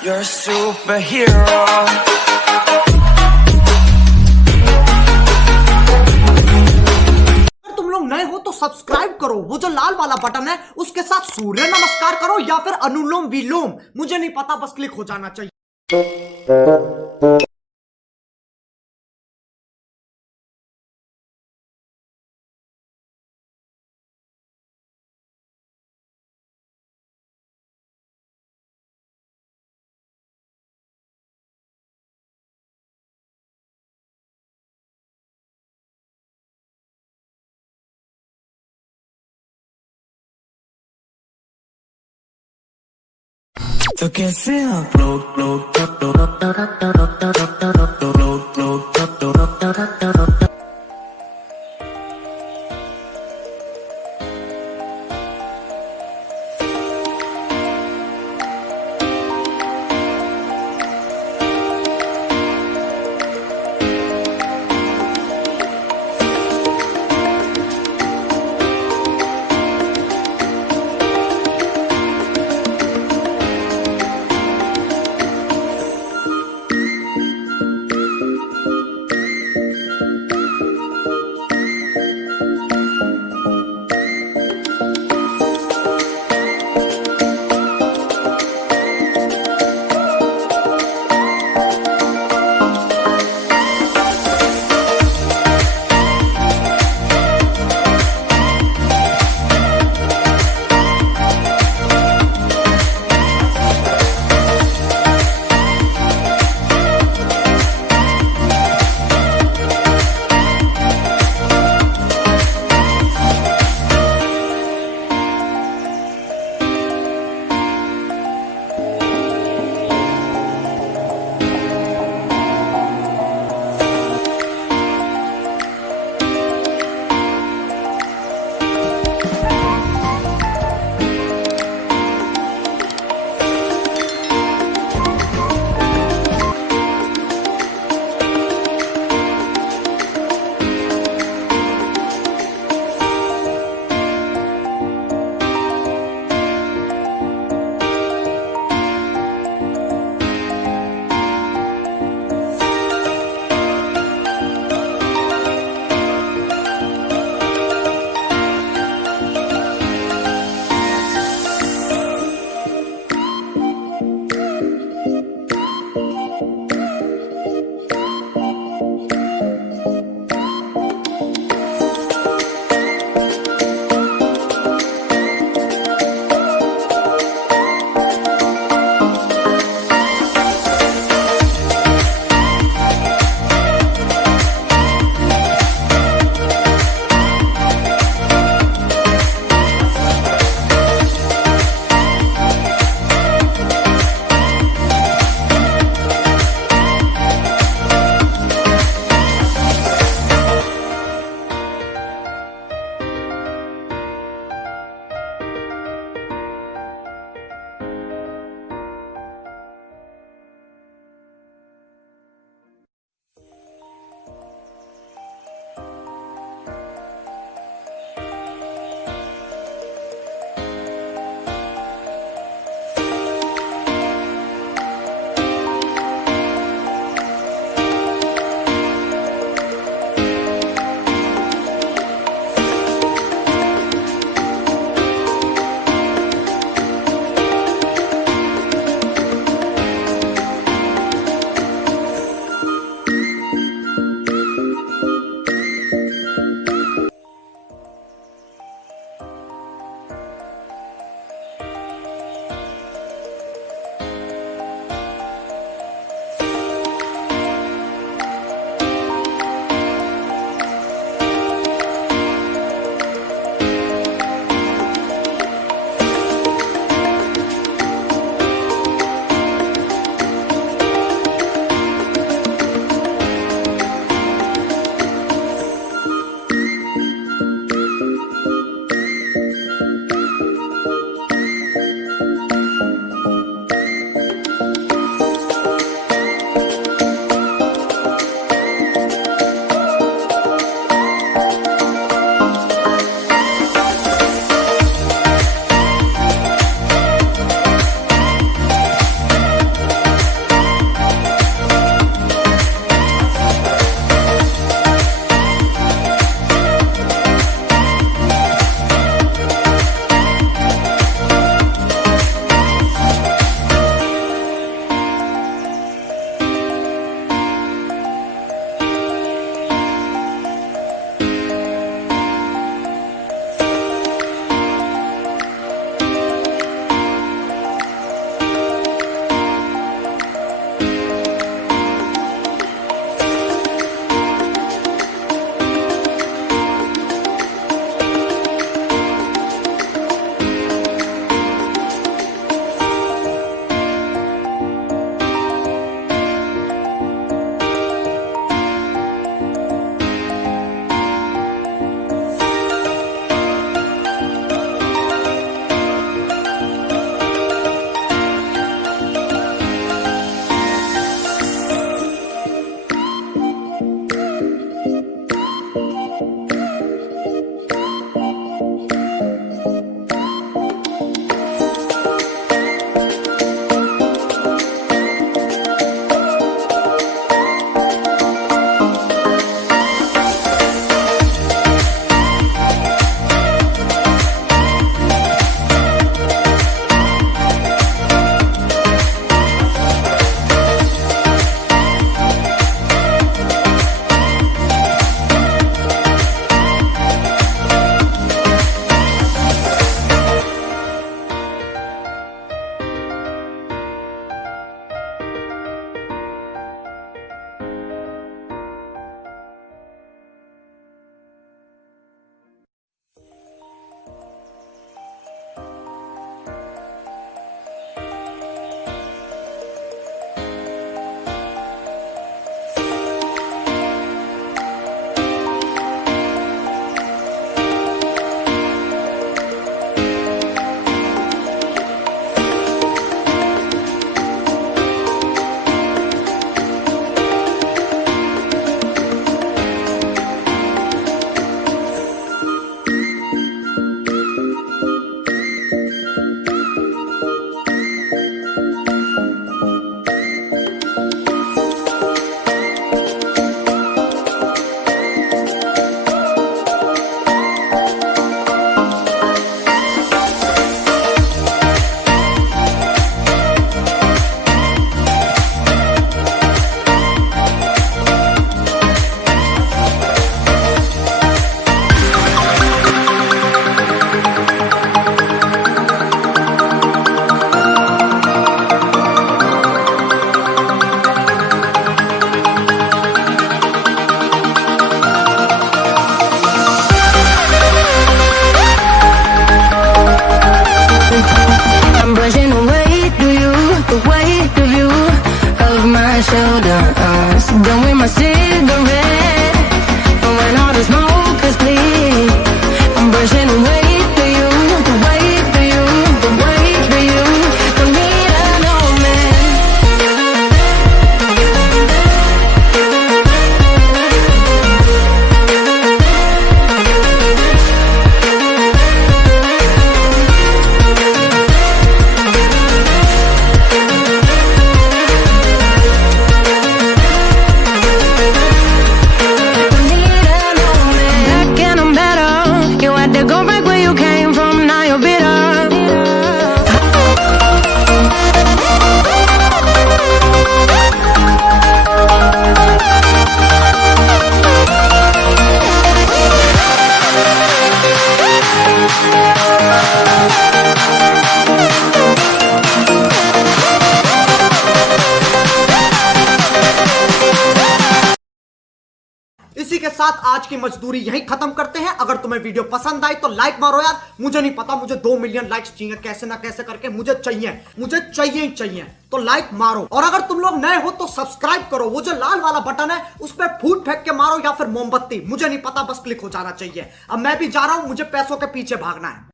You're a superhero. अगर तुम लोग नए हो तो सब्सक्राइब करो, वो जो लाल वाला बटन है उसके साथ सूर्य नमस्कार करो या फिर अनुलोम विलोम, मुझे नहीं पता, बस क्लिक हो जाना चाहिए। तो कैसे आप लोग इसी के साथ आज की मजदूरी यहीं खत्म करते हैं। अगर तुम्हें वीडियो पसंद आई तो लाइक मारो यार। मुझे नहीं पता, मुझे 2 मिलियन लाइक्स चाहिए, कैसे ना कैसे करके मुझे चाहिए ही चाहिए। तो लाइक मारो, और अगर तुम लोग नए हो तो सब्सक्राइब करो। वो जो लाल वाला बटन है उस पर फूट फेंक के मारो या फिर मोमबत्ती, मुझे नहीं पता, बस क्लिक हो जाना चाहिए। अब मैं भी जा रहा हूं, मुझे पैसों के पीछे भागना है।